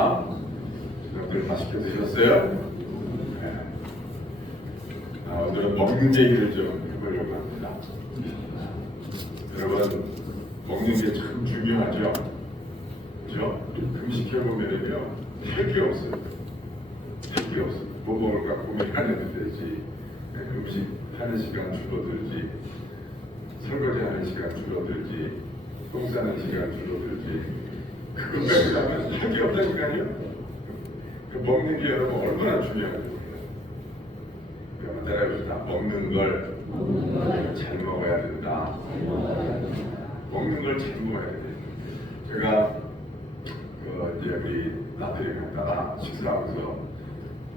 반갑습니다. 여러분들 맛있게 드셨어요? 네. 오늘은 먹는 얘기를 좀 해보려고 합니다. 여러분, 먹는 게 참 중요하죠? 그죠? 음식 해보면요, 택이 없어요. 택이 없어요. 뭐 먹을까 고민하는 데지. 음식 하는 시간 줄어들지, 설거지 하는 시간 줄어들지, 똥 싸는 시간 줄어들지. 그거 빼고 나면 택이 없다니까요. 먹는 게 여러분 얼마나 중요한지. 그러면 따라해봅시다. 먹는 걸 잘 먹어야 된다. 먹는 걸 잘 먹어야 돼. 제가 이제 우리 나들이 갔다가 식사하면서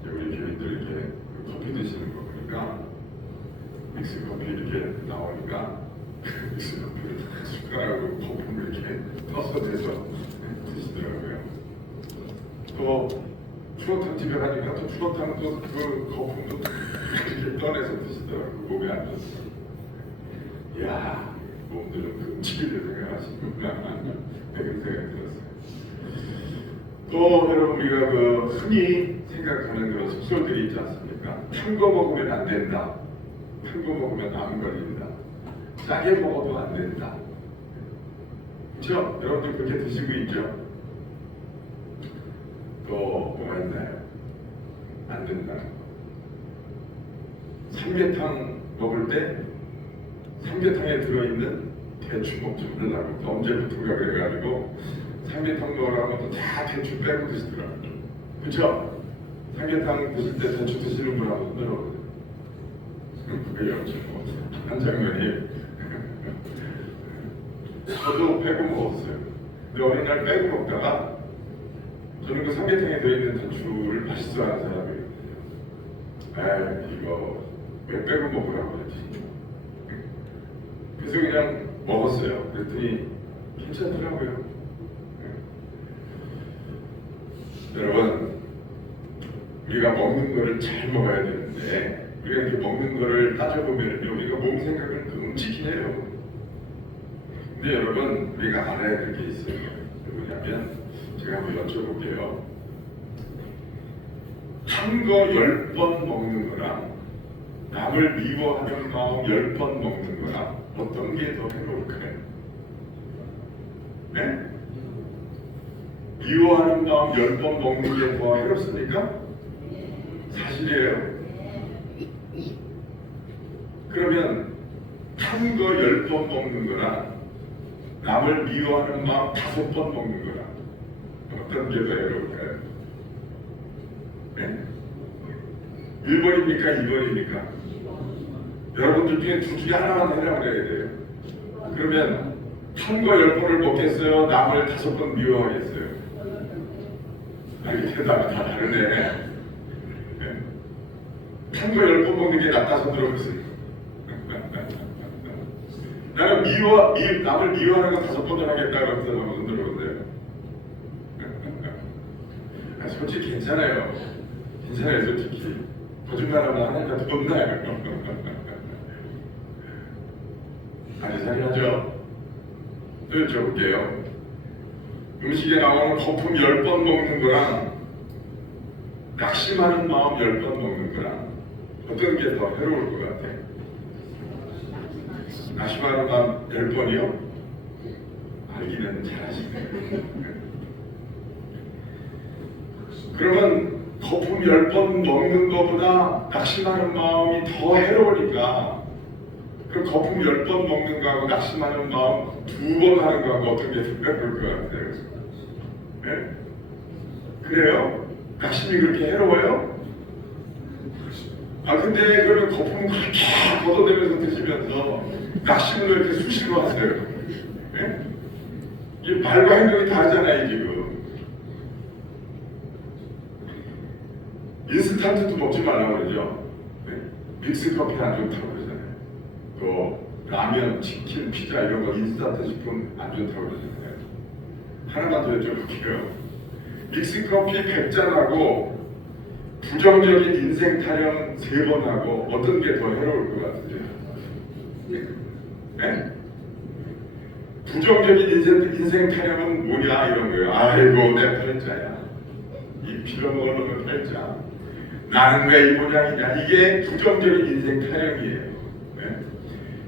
우리 교인들 이렇게 커피 드시는 거 보니까 믹스 커피 이렇게 나오니까 믹스 커피를 다 숟가락으로 거품을 이렇게 떠서 대서 드시더라고요. 또 추어탕 집에 가니까 또 추어탕도 그 거품도 이렇게 떠내서 드시더라고요. 몸에 안 좋습니다. 이야, 몸들은 그 음식을 생각하시는구나. 그런 생각이 들었어요. 또 여러분, 우리가 그 흔히 생각하는 그런 속설들이 있지 않습니까? 탄 거 먹으면 안 된다. 탄 거 먹으면 암 걸린다. 짜게 먹어도 안 된다. 그렇죠? 여러분들 그렇게 드시고 있죠? 또 뭐가 있나요? 안 된다. 삼계탕 먹을 때 삼계탕에 들어있는 대추 먹지 말라고 언제부턴가 그래가지고 삼계탕 먹으라고 또 다 대추 빼고 드시더라고요. 그쵸? 삼계탕 드실 때 대추 드시는 분 한번 들어보세요. 그게 없죠. 한 장면이 저도 빼고 먹었어요. 근데 어느 날 빼고 먹다가 저는 그 삼계탕에 들어있는 대추를 맛있어하는 사람이에요. 에이, 이거 왜 빼고 먹으라고 그러지? 그래서 그냥 먹었어요. 그랬더니 괜찮더라고요. 여러분, 우리가 먹는 거를 잘 먹어야 되는데 우리가 이렇게 먹는 거를 따져보면 우리가 몸 생각을 끔찍히 해요. 근데 여러분, 우리가 알아야 될 게 있어요. 뭐냐면 제가 한번 여쭤볼게요. 한 거 10번 먹는 거랑 남을 미워하는 마음 10번 먹는 거랑 어떤 게 더 해로울까요? 네? 미워하는 마음 10번 먹는 게 더 해롭습니까? 사실이에요. 그러면 한 거 10번 먹는 거랑 남을 미워하는 마음 5번 먹는 거랑 어떤 게 더 해로울까요? 네? 1번입니까? 2번입니까? 여러분들 중에 둘 중에 하나만 해라 그래야 돼요. 그러면 한 거 10번을 먹겠어요? 남을 5번 미워하겠어요? 아니, 대답이 다 다르네. 네? 한 거 10번 먹는 게 낫다서 들어보세요. 나는 남을 미워하는 거 5번 하겠다고 하면서 한번 들어보세요. 솔직히 괜찮아요. 괜찮아요, 솔직히. 거짓말하면 하나니까 덥나요? 아니, 하죠? 또 여쭤볼게요. 음식에 나오는 거품 10번 먹는 거랑 낙심하는 마음 10번 먹는 거랑 어떤 게 더 해로울 것 같아요? 낙심하는 마음 10번이요? 알기는 잘하시네요. 그러면 거품 10번 먹는 것보다 낙심하는 마음이 더 해로우니까 그 거품 10번 먹는 거하고 낙심하는 마음 2번 하는 거하고 어떤 게 더 해로울 것 같아요? 네? 그래요? 낙심이 그렇게 해로워요? 근데 그러면 거품을 그렇게 걷어내면서 드시면서 낙심을 왜 이렇게 수시로 하세요? 네? 이 말과 행동이 다르잖아요, 지금. 인스턴트도 먹지 말라고 그러죠. 네? 믹스 커피 안 좋다고 그러잖아요. 또 라면, 치킨, 피자 이런 거 인스턴트 식품 안 좋다고 그러잖아요. 하나만 더 여쭤볼게요. 믹스 커피 100잔하고 부정적인 인생 타령 3번 하고 어떤 게 더 해로울 것 같으세요? 네? 부정적인 인생 타령은 뭐냐 이런 거예요. 아이고 내 팔자야. 이 빌어먹을 놈의 팔자. 나는 왜 이 모양이냐. 이게 부정적인 인생 타령이에요. 네?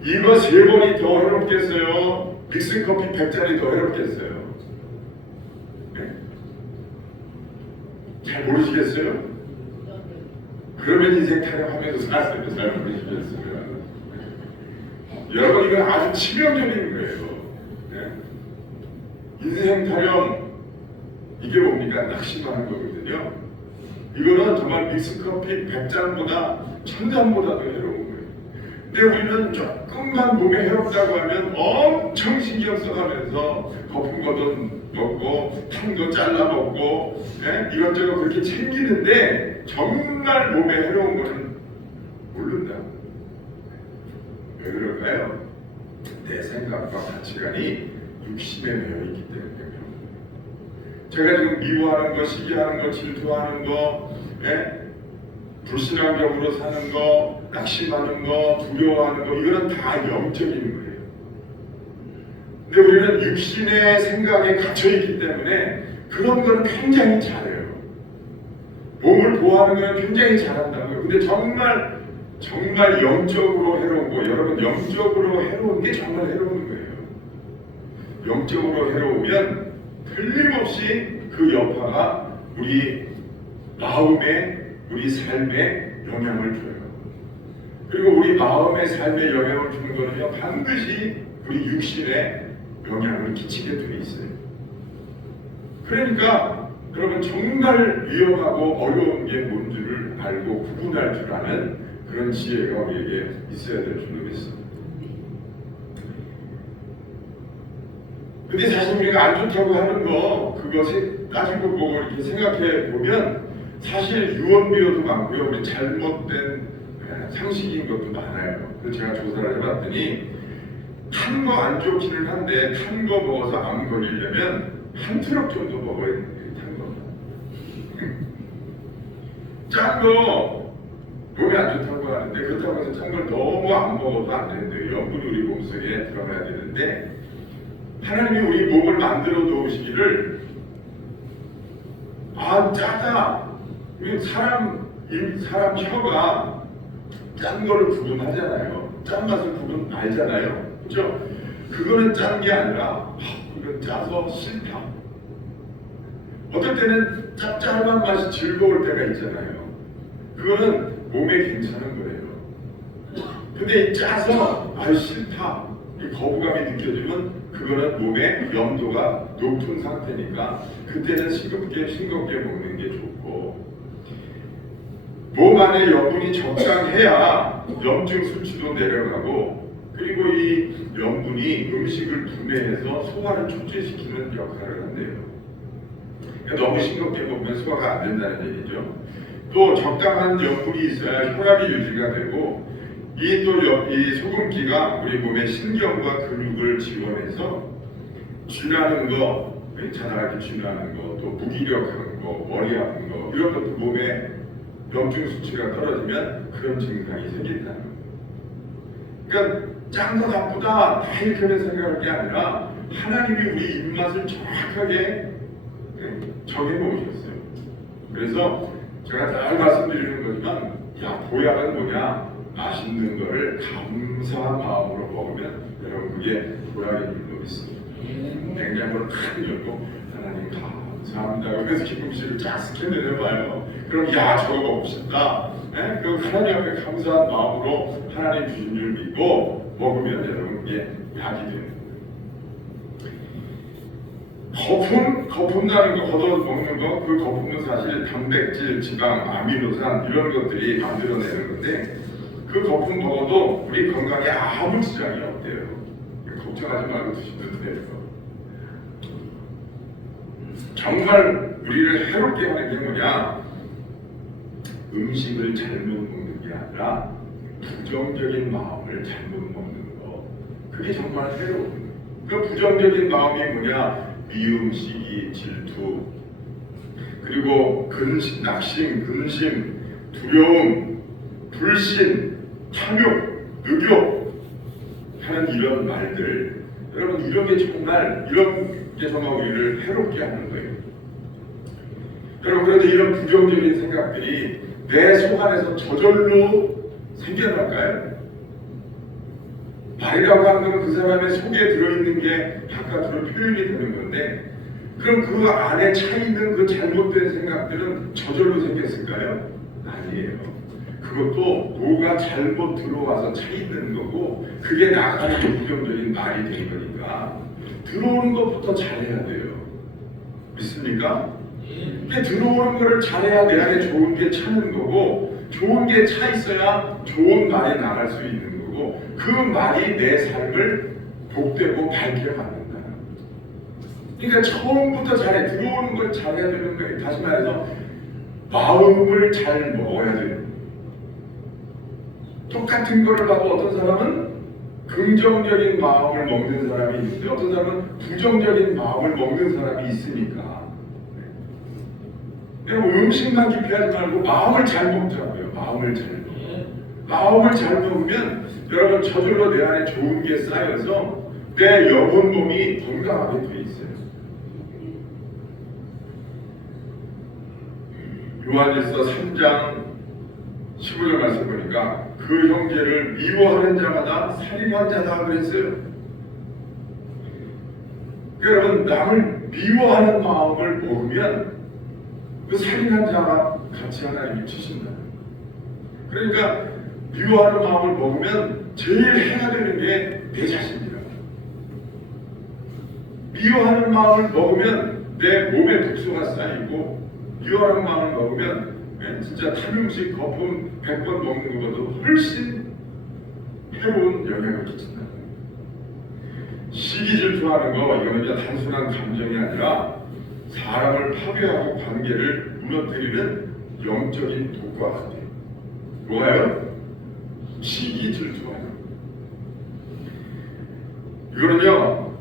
이거 3번이 더 해롭겠어요? 믹스커피 100잔이 더 해롭겠어요? 네? 잘 모르시겠어요? 그러면 인생 타령하면서 사세요. 잘 모르시겠어요? 여러분 이건 아주 치명적인 거예요. 네? 인생 타령 이게 뭡니까? 낙심하는 거거든요. 이거는 정말 믹스커피 100잔보다 1000잔보다도 해로운 거예요. 근데 우리는 조금만 몸에 해롭다고 하면 엄청 신경 써가면서 거품 거도 먹고 탄 거 잘라 먹고 이것저것 그렇게 챙기는데 정말 몸에 해로운 거는 모른다. 왜 그럴까요? 내 생각과 가치관이 육심에 매여있기 때문에. 제가 지금 미워하는 거, 시기하는 거, 질투하는 거, 불신앙적으로 사는 거, 낙심하는 거, 두려워하는 거, 이거는 다 영적인 거예요. 근데 우리는 육신의 생각에 갇혀있기 때문에 그런 거는 굉장히 잘해요. 몸을 보호하는 건 굉장히 잘한다고요. 근데 정말 영적으로 해로운 거, 여러분 영적으로 해로운 게 정말 해로운 거예요. 영적으로 해로우면 틀림없이 그 여파가 우리 마음에, 우리 삶에 영향을 줘요. 그리고 우리 마음의 삶에 영향을 주는 거는요, 반드시 우리 육신에 영향을 끼치게 돼 있어요. 그러니까 여러분 정말 위험하고 어려운 게 뭔지를 알고 구분할 줄 아는 그런 지혜가 우리에게 있어야 될 줄 믿습니다. 근데 사실 우리가 안 좋다고 하는 거, 그것을 따지고 보고 이렇게 생각해 보면 사실 유언비어도 많고요. 우리 잘못된 상식인 것도 많아요. 그래서 제가 조사를 해봤더니 탄 거 안 좋기는 한데 탄 거 먹어서 암 걸리려면 한 트럭 정도 먹어야 돼요. 탄 거. 짠 거 몸에 안 좋다고 하는데 그렇다고 해서 짠 걸 너무 안 먹어도 안 되는데요. 염분이 우리 몸속에 들어가야 되는데 하나님이 우리 몸을 만들어 놓으시기를 짜다. 사람 혀가 짠 거를 구분하잖아요. 짠 맛을 구분 알잖아요. 그렇죠? 그거는 짠 게 아니라 이건 짜서 싫다. 어떨 때는 짭짤한 맛이 즐거울 때가 있잖아요. 그거는 몸에 괜찮은 거예요. 근데 짜서 싫다. 이 거부감이 느껴지면 그거는 몸의 염도가 높은 상태니까 그때는 싱겁게 먹는 게 좋고, 몸 안에 염분이 적당해야 염증 수치도 내려가고, 그리고 이 염분이 음식을 분해해서 소화를 촉진시키는 역할을 한대요. 그러니까 너무 싱겁게 먹으면 소화가 안 된다는 얘기죠. 또 적당한 염분이 있어야 혈압이 유지가 되고, 이 소금기가 우리 몸의 신경과 근육을 지원해서 쥐나는 거, 자다가게 쥐나는 거, 또 무기력한 거, 머리 아픈 거, 이런 것도 몸에 염증 수치가 떨어지면 그런 증상이 생긴다는 거예요. 그러니까 짠 거 나쁘다 다 이렇게 생각할 게 아니라 하나님이 우리 입맛을 정확하게 정해놓으셨어요. 그래서 제가 잘 말씀드리는 거지만, 보약은 뭐냐? 맛있는 거를 감사한 마음으로 먹으면 여러분 그게 보약인 줄로 믿습니다. 냉장고를 탁 열고 하나님 감사합니다. 그래서 기쁨씨를 쫙 스캔해봐요. 그럼 저거 먹고 싶다. 그 하나님 앞에 감사한 마음으로 하나님 주신 줄 믿고 먹으면 여러분 그게 약이 돼요. 거품 나는 거, 걷어 먹는 거, 그 거품은 사실 단백질, 지방, 아미노산 이런 것들이 만들어내는 건데, 그 거품 먹어도 우리 건강에 아무 지장이 없대요. 걱정하지 말고 드시면 돼요. 정말 우리를 해롭게 하는 게 뭐냐? 음식을 잘못 먹는 게 아니라 부정적인 마음을 잘못 먹는 거. 그게 정말 해로운 거예요. 그 부정적인 마음이 뭐냐? 미움, 시기, 질투, 그리고 낙심, 근심, 두려움, 불신, 탐욕, 의욕 하는 이런 말들, 여러분 이런 게 정말 우리를 해롭게 하는 거예요. 여러분, 그런데 이런 부정적인 생각들이 내 속 안에서 저절로 생겨날까요? 말이라고 하는 건 그 사람의 속에 들어있는 게 바깥으로 표현이 되는 건데, 그럼 그 안에 차 있는 그 잘못된 생각들은 저절로 생겼을까요? 아니에요. 그것도 뭐가 잘못 들어와서 차 있는 거고, 그게 나가는 부정적인 말이 된 거니까 들어오는 것부터 잘해야 돼요. 믿습니까? 이게 들어오는 거를 잘해야 내 안에 좋은 게 차는 거고, 좋은 게 차 있어야 좋은 말이 나갈 수 있는 거고, 그 말이 내 삶을 복되고 밝게 만든다. 그러니까 처음부터 잘해. 들어오는 걸 잘해야 되는 거예요. 다시 말해서 마음을 잘 먹어야 돼요. 똑같은 거를 봐도 어떤 사람은 긍정적인 마음을 먹는 사람이 있는데, 어떤 사람은 부정적인 마음을 먹는 사람이 있으니까, 여러분, 음식만 기피하지 말고 마음을 잘 먹자고요. 마음을 잘 먹어. 마음을 잘 먹으면 여러분, 저절로 내 안에 좋은 게 쌓여서 내 영혼 몸이 건강하게 돼 있어요. 요한일서 3장 15절 말씀 보니까 그 형제를 미워하는 자마다 살인한 자다 그랬어요. 여러분, 남을 미워하는 마음을 먹으면 그 살인한 자와 같이 하나님이 치신다. 그러니까 미워하는 마음을 먹으면 제일 해야 되는 게 내 자신이다. 미워하는 마음을 먹으면 내 몸에 독소가 쌓이고, 미워하는 마음을 먹으면 진짜 탄 음식 거품 100번 먹는 것보다 훨씬 해로운 영향을 끼친다. 시기 질투하는 거, 이거는 그냥 단순한 감정이 아니라 사람을 파괴하고 관계를 무너뜨리는 영적인 독과 같아요. 뭐가요? 시기 질투하는 거. 이거는요,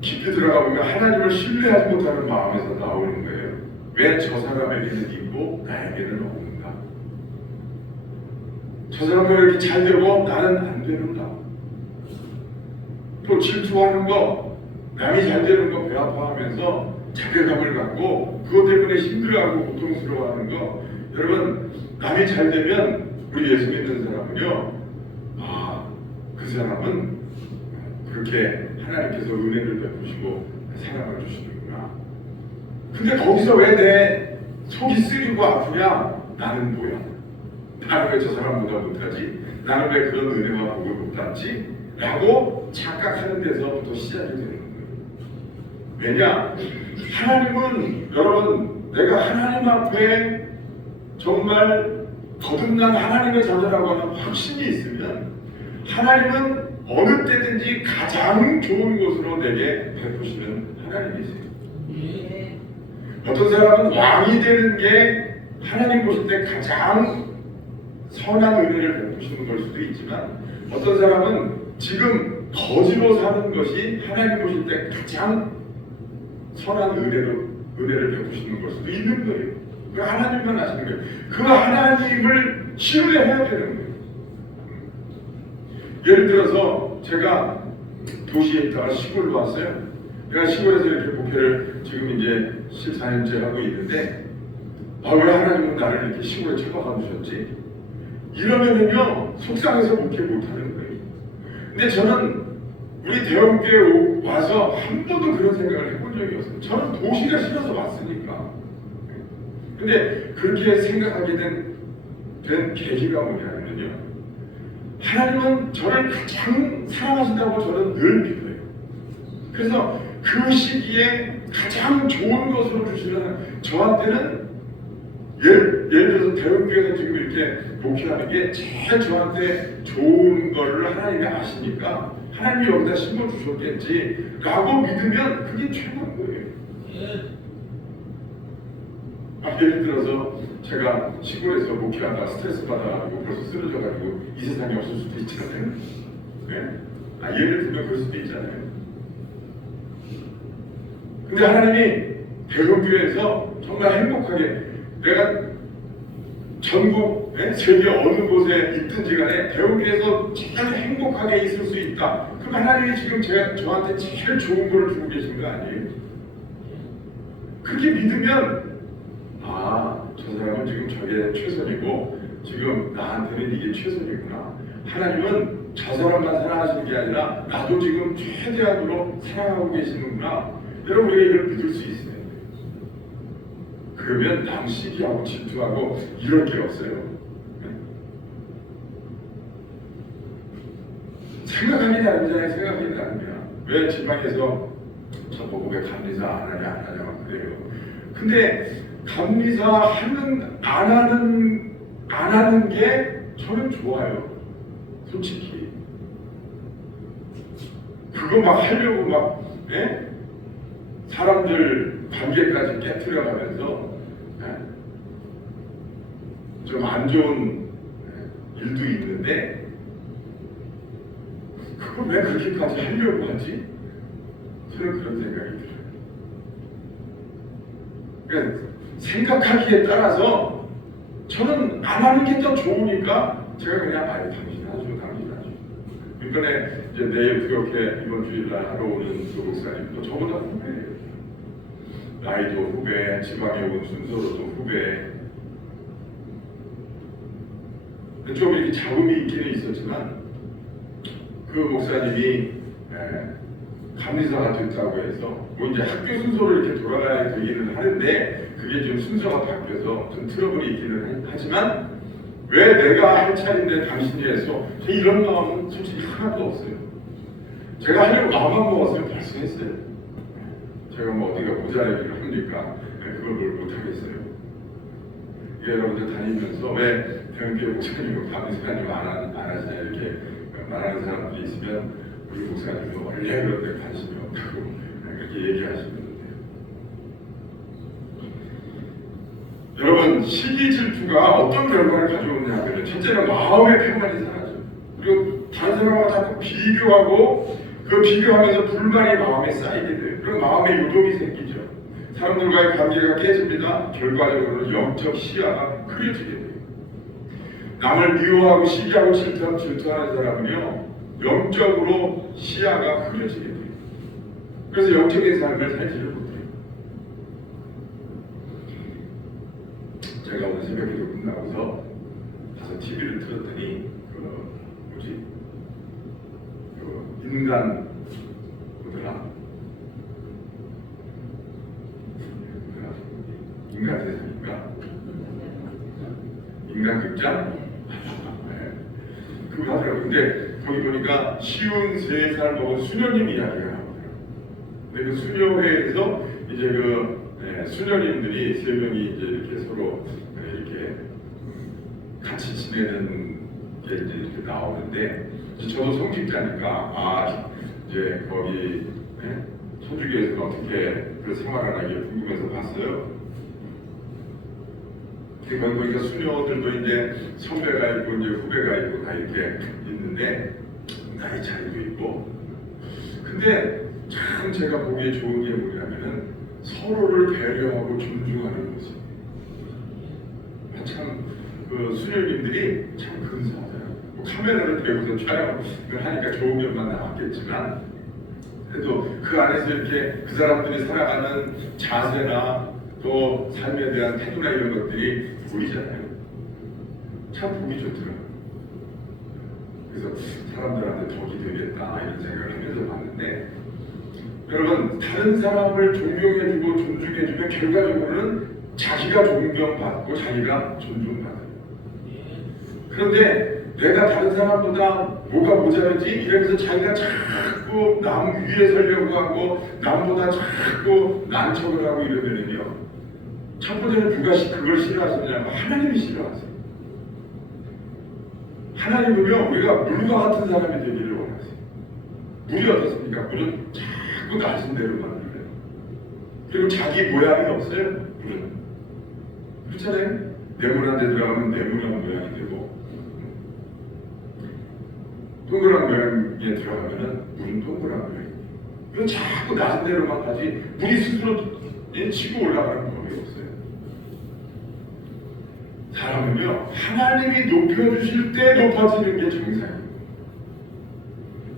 깊이 들어가 보면 하나님을 신뢰하지 못하는 마음에서 나오는 거예요. 왜 저 사람에게는 있고 나에게는 없는가? 저 사람은 이렇게 잘 되고 나는 안 되는가? 또 질투하는 거, 남이 잘 되는 거 배 아파하면서 자괴감을 갖고 그것 때문에 힘들어하고 고통스러워하는 거. 여러분, 남이 잘 되면 우리 예수 믿는 사람은요, 그 사람은 그렇게 하나님께서 은혜를 베푸시고 사랑을 주시는구나. 근데 거기서 왜 내 속이 쓰리고 아프냐? 나는 뭐야? 나는 왜 저 사람보다 못하지? 나는 왜 그런 은혜와 복을 못 받지? 라고 착각하는 데서부터 시작이 되는 거예요. 왜냐? 하나님은, 여러분, 내가 하나님 앞에 정말 거듭난 하나님의 자녀라고 하는 확신이 있으면 하나님은 어느 때든지 가장 좋은 것으로 내게 베푸시는 하나님이세요. 어떤 사람은 왕이 되는 게 하나님 보실 때 가장 선한 은혜를 베푸시는 걸 수도 있지만, 어떤 사람은 지금 거지로 사는 것이 하나님 보실 때 가장 선한 은혜를 베푸시는 걸 수도 있는 거예요. 그 하나님만 아시는 거예요. 그 하나님을 신뢰해야 되는 거예요. 예를 들어서 제가 도시에 있다가 시골로 왔어요. 내가 시골에서 이렇게 목회를 지금 이제 14년째 하고 있는데, 왜 하나님은 나를 이렇게 시골에 처박아 두셨지? 이러면은요, 속상해서 목회 못하는 거예요. 근데 저는 우리 대형교회에 와서 한 번도 그런 생각을 해본 적이 없어요. 저는 도시가 싫어서 왔으니까. 근데 그렇게 생각하게 된 계기가 뭐냐면요, 하나님은 저를 가장 사랑하신다고 저는 늘 믿어요. 그래서 그 시기에 가장 좋은 것으로 주시는, 저한테는 예를 들어서 대형교회에서 지금 이렇게 목회하는 게 제일 저한테 좋은 거를 하나님이 아시니까 하나님이 여기다 심어주셨겠지 라고 믿으면 그게 최고인 거예요. 예를 들어서 제가 시골에서 목회하다가 스트레스 받아가지고 벌써 쓰러져가지고 이 세상에 없을 수도 있잖아요. 네? 예를 들면 그럴 수도 있잖아요. 근데 하나님이 대형교회에서 정말 행복하게, 내가 전국 세계 어느 곳에 있든지 간에 대형교회에서 제일 행복하게 있을 수 있다. 그럼 하나님이 지금 저한테 제일 좋은 거를 주고 계신 거 아니에요? 그렇게 믿으면 저 사람은 지금 저게 최선이고 지금 나한테는 이게 최선이구나. 하나님은 저 사람만 사랑하시는 게 아니라 나도 지금 최대한으로 사랑하고 계시는구나. 여러분 우리가 이걸 믿을 수 있어요. 그러면 남 시기하고 질투하고 이럴 게 없어요. 생각하기 나름이잖아요. 생각하기 나름이야. 왜 지방에서 저보고 왜 감리사 안 하냐 막 그래요. 근데 감리사 안 하는 게 저는 좋아요. 솔직히 그거 막 하려고 막 사람들 관계까지 깨트려가면서 좀 안 좋은 일도 있는데 그걸 왜 그렇게까지 하려고 하지? 저는 그런 생각이 들어요. 그러니까 생각하기에 따라서 저는 안 하는 게 더 좋으니까 제가 그냥 당신 하죠. 이번에 이제 내일 그렇게 이번 주일날 하러 오는 그 목사님도 저보다 후배예요. 나이도 후배, 지방에 온 순서로도 후배. 좀 이렇게 잡음이 있기는 있었지만 그 목사님이 감리사가 됐다고 해서 뭐 이제 학교 순서로 이렇게 돌아가야 되기는 하는데 그게 지금 순서가 바뀌어서 좀 트러블이 있기는 하지만 왜 내가 할 차례인데 당신이 해서 이런 마음은 솔직히 하나도 없어요. 제가 하려고 마음만 먹었으면 벌써 했어요. 제가 뭐 어디가 모자라기를 합니까? 그걸 뭘 못하겠어요. 여러분들 다니면서 왜 대형교회 목사님이고 감리사님 안 하시냐 이렇게 말하는 사람들이 있으면 우리 목사님은 원래 그런 데 관심이 없다고 그렇게 얘기하시면 돼요. 여러분 시기 질투가 어떤 결과를 가져오느냐 하면 첫째는 마음의 평안이 사라져요. 그리고 다른 사람과 자꾸 비교하고 그 비교하면서 불만이 마음에 쌓이게 돼요. 그럼 마음의 요동이 생기죠. 사람들과의 관계가 깨집니다. 결과적으로는 영적 시야가 흐려지게 돼요. 남을 미워하고 시기하고 질투하는 사람은요 영적으로 시야가 흐려지게 돼요. 그래서 영적인 삶을 살지를 못해요. 제가 오늘 새벽기도 끝나고서 가서 TV를 틀었더니 인간 뭐더라? 인간 세상인가? 인간 극장? 그거 하더라고요. 근데 거기 보니까 쉬운 3살 먹은 수녀님 이야기가 나오더라고요. 근데 그 수녀회에서 이제 수녀님들이 3명이 이제 이렇게 서로 이렇게 같이 지내는 게 이제 이렇게 나오는데 저도 성직자니까 이제 거기 천주교에서는 어떻게 그 생활을 하기에 궁금해서 봤어요. 거기 보니까 수녀들도 이제 선배가 있고 이제 후배가 있고 다 이렇게 있는데 나이 차이도 있고 근데 참 제가 보기에 좋은 게 뭐냐면은 서로를 배려하고 존중하는 모습. 참 그 수녀님들이 참 근사하잖아요. 뭐 카메라를 대고서 촬영을 하니까 좋은 면만 나왔겠지만 그래도 그 안에서 이렇게 그 사람들이 살아가는 자세나 또 삶에 대한 태도나 이런 것들이 보이잖아요. 참 보기 좋더라고요. 그래서 사람들한테 덕이 되겠다 이런 생각을 하면서 봤는데 여러분 다른 사람을 존경해주고 존중해주면 결과적으로는 자기가 존경받고 자기가 존중받아요. 그런데 내가 다른 사람보다 뭐가 모자르지 이러면서 자기가 자꾸 남 위에 서려고 하고 남보다 자꾸 난척을 하고 이러면은요 첫 번째는 누가 그걸 싫어하시냐면 하나님이 싫어하세요. 하나님은요 우리가 물과 같은 사람이 되기를 원하세요. 물이 어떻습니까? 물은 자꾸 낮은 대로만 흘러요. 그리고 자기 모양이 없어요. 물은 그렇잖아요. 네모난 데 들어가면 네모난 모양이 되고 동그란 모양에 들어가면은 물은 동그란 모양이 돼요. 이건 자꾸 낮은 데로만 가지 물이 스스로 치고 올라가는 법이 없어요. 사람은요 하나님이 높여주실 때 높아지는 게 정상이에요.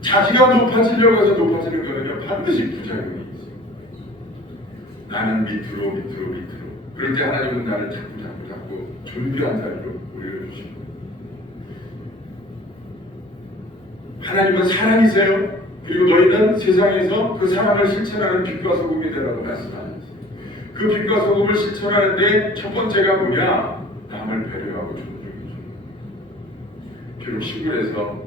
자기가 높아지려고 해서 높아지는 거는요 반드시 부작용이 있어요. 나는 밑으로 그럴 때 하나님은 나를 자꾸 존귀한 자리로 우리를 주시고, 하나님은 사랑이세요. 그리고 너희는 세상에서 그 사랑을 실천하는 빛과 소금이 되라고 말씀하셨어요. 그 빛과 소금을 실천하는데 첫 번째가 뭐냐? 남을 배려하고 존중해주는 거예요. 비록 시골에서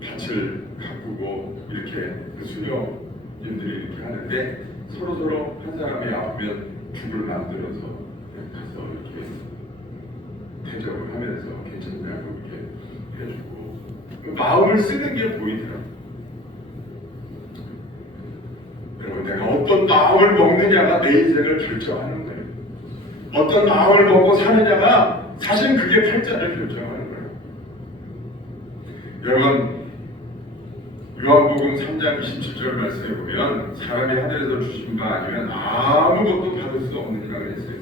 밭을 가꾸고 이렇게 그 수녀님들이 이렇게 하는데 서로 한 사람이 아프면 죽을 만들어서 가서 이렇게 대접을 하면서 괜찮냐고 이렇게 해주고, 그 마음을 쓰는 게 보이더라고요. 여러분, 내가 어떤 마음을 먹느냐가 내 인생을 결정하는 거예요. 어떤 마음을 먹고 사느냐가 사실 그게 팔자를 결정하는 거예요. 여러분, 요한복음 3장 27절 말씀에 보면 사람이 하늘에서 주신 바 아니면 아무것도 받을 수 없느니라 그랬어요.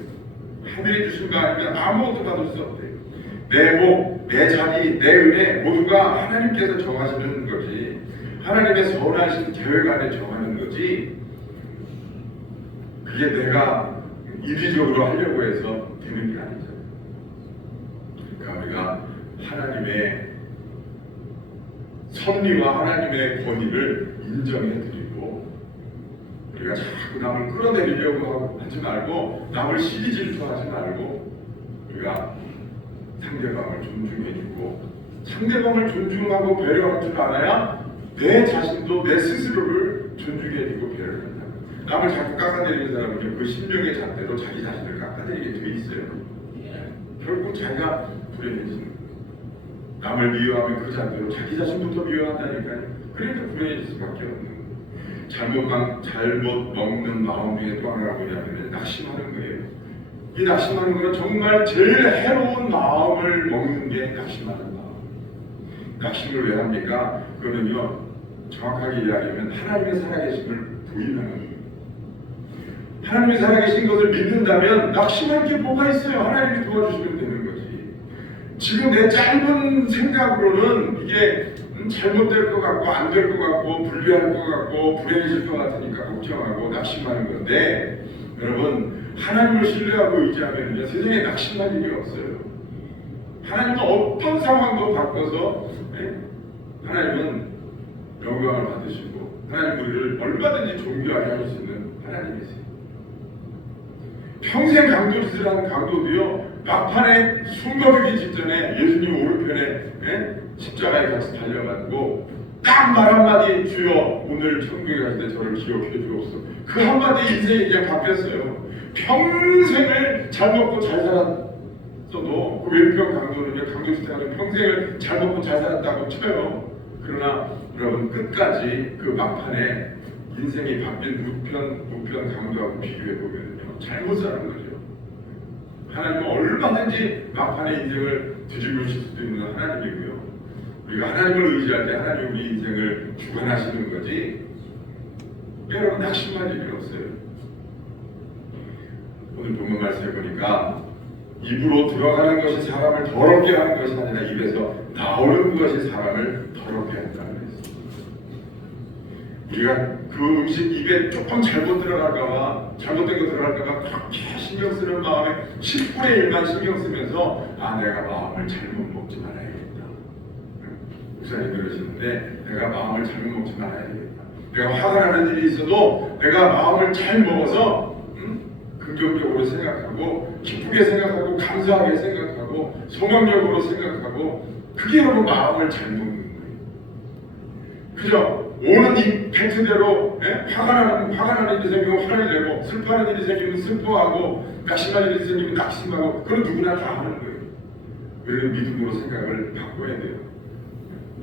하늘에 주신 바 아니면 아무것도 받을 수 없대요. 내 복, 내 자리, 내 은혜 모두가 하나님께서 정하시는 거지, 하나님의 선하신 계획 안에 정하는 거지, 그게 내가 이기적으로 하려고 해서 되는 게 아니죠. 그러니까 우리가 하나님의 섭리와 하나님의 권위를 인정해드리고, 우리가 자꾸 남을 끌어내리려고 하지 말고, 남을 시기 질투하지 말고, 우리가 상대방을 존중해주고, 상대방을 존중하고 배려할 줄 알아야 내 자신도 내 스스로를 존중해주고 배려를 한다. 남을 자꾸 깎아내리는 사람은 그 신명의 잣대로 자기 자신을 깎아내리게 돼 있어요. 결국 자기가 불행해지는 거예요. 남을 미워하면 그 잣대로 자기 자신부터 미워한다니까요. 그러니까 불행해질 수밖에 없는 거예요. 잘못 먹는 마음 중에 또 하나가 뭐냐면 낙심하는 거예요. 이 낙심하는 건 정말 제일 해로운 마음을 먹는 게 낙심하는 마음. 낙심을 왜 합니까? 그거는요, 정확하게 이야기하면 하나님의 살아계심을 부인하는 거예요. 하나님이 살아계신 것을 믿는다면 낙심할 게 뭐가 있어요? 하나님이 도와주시면 되는 거지. 지금 내 짧은 생각으로는 이게 잘못될 것 같고 안 될 것 같고 불리할 것 같고 불행해질 것 같으니까 걱정하고 낙심하는 건데, 여러분, 하나님을 신뢰하고 의지하면 세상에 낙심할 일이 없어요. 하나님은 어떤 상황도 바꿔서 하나님은 영광을 받으시고 하나님 우리를 얼마든지 존귀하게 할 수 있는 하나님이세요. 평생 강도짓을 하는 강도도요, 막판에 숨겨주기 직전에 예수님 오른편에 십자가에 같이 달려가지고 딱 말 한마디, 주여 오늘 천국에 갈 때 저를 기억해 주옵소서, 그 한마디 인생이 그냥 바뀌었어요. 평생을 잘 먹고 잘 살았어도 그 왼편 강도는요, 강도짓을 하는 평생을 잘 먹고 잘 살았다고 쳐요. 그러나 여러분, 끝까지 그 막판에 인생이 바뀐 우편 강도하고 비교해보면요, 잘못 사는 거죠. 하나님은 얼마든지 막판에 인생을 뒤집으실 수도 있는 하나님이고요. 우리가 하나님을 의지할 때 하나님이 우리 인생을 주관하시는 거지, 여러분 낙심할 일이 없어요. 오늘 본문 말씀해 보니까 입으로 들어가는 것이 사람을 더럽게 하는 것이 아니라 입에서 나오는 것이 사람을 더럽게 한다는 거예요. 우리가 그 음식 입에 조금 잘못 들어갈까봐, 잘못된 거 들어갈까봐 그렇게 신경 쓰는 마음에 10분의 1만 신경 쓰면서 내가 마음을 잘못 먹지 말아야겠다. 목사님 그러시는데, 내가 마음을 잘못 먹지 말아야겠다. 내가 화가 나는 일이 있어도 내가 마음을 잘 먹어서 긍정적으로 생각하고 기쁘게 생각하고 감사하게 생각하고 소망적으로 생각하고, 그게 여러분 마음을 잘 먹는 거예요. 그죠? 오는 임팩트대로 화가 나는 일이 생기면 화를 내고, 슬퍼하는 일이 생기면 슬퍼하고, 낙심하는 일이 생기면 낙심하고, 그건 누구나 다 하는 거예요. 우리는 믿음으로 생각을 바꿔야 돼요.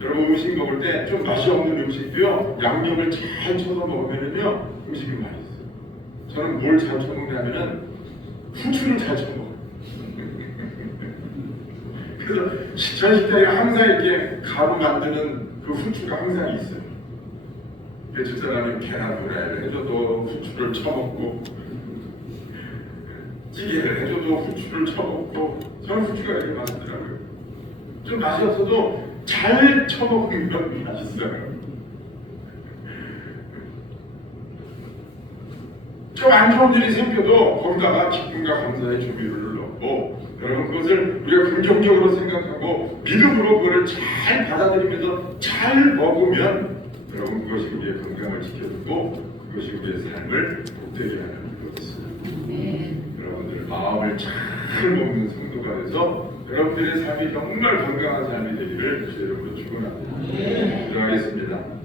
여러분, 음식 먹을 때 좀 맛이 없는 음식도요, 양념을 잘 쳐서 먹으면요 음식이 맛있어요. 저는 뭘 잘 쳐먹냐면은 후추를 잘 쳐먹어요. 그래서 전 식당에 항상 이렇게 가루 만드는 그 후추가 항상 있어요. 며칠 사람이 계란 후라이를 해줘도 후추를 쳐먹고, 찌개를 해줘도 후추를 쳐먹고, 저는 후추가 이렇게 맛있더라고요. 좀 맛이 없어도 잘 쳐먹는 건 맛있어요. 좀 안 좋은 일이 생겨도 거기다가 기쁨과 감사의 조미료를 넣고 여러분 그것을 우리가 긍정적으로 생각하고 믿음으로 그것을 잘 받아들이면서 잘 먹으면 여러분 그것이 우리의 건강을 지켜주고 그것이 우리의 삶을 복되게 하는 것입니다. 여러분들 마음을 잘 먹는 성도가 돼서 여러분들의 삶이 정말 건강한 삶이 되기를 주의 이름으로 축원합니다. 들어가겠습니다.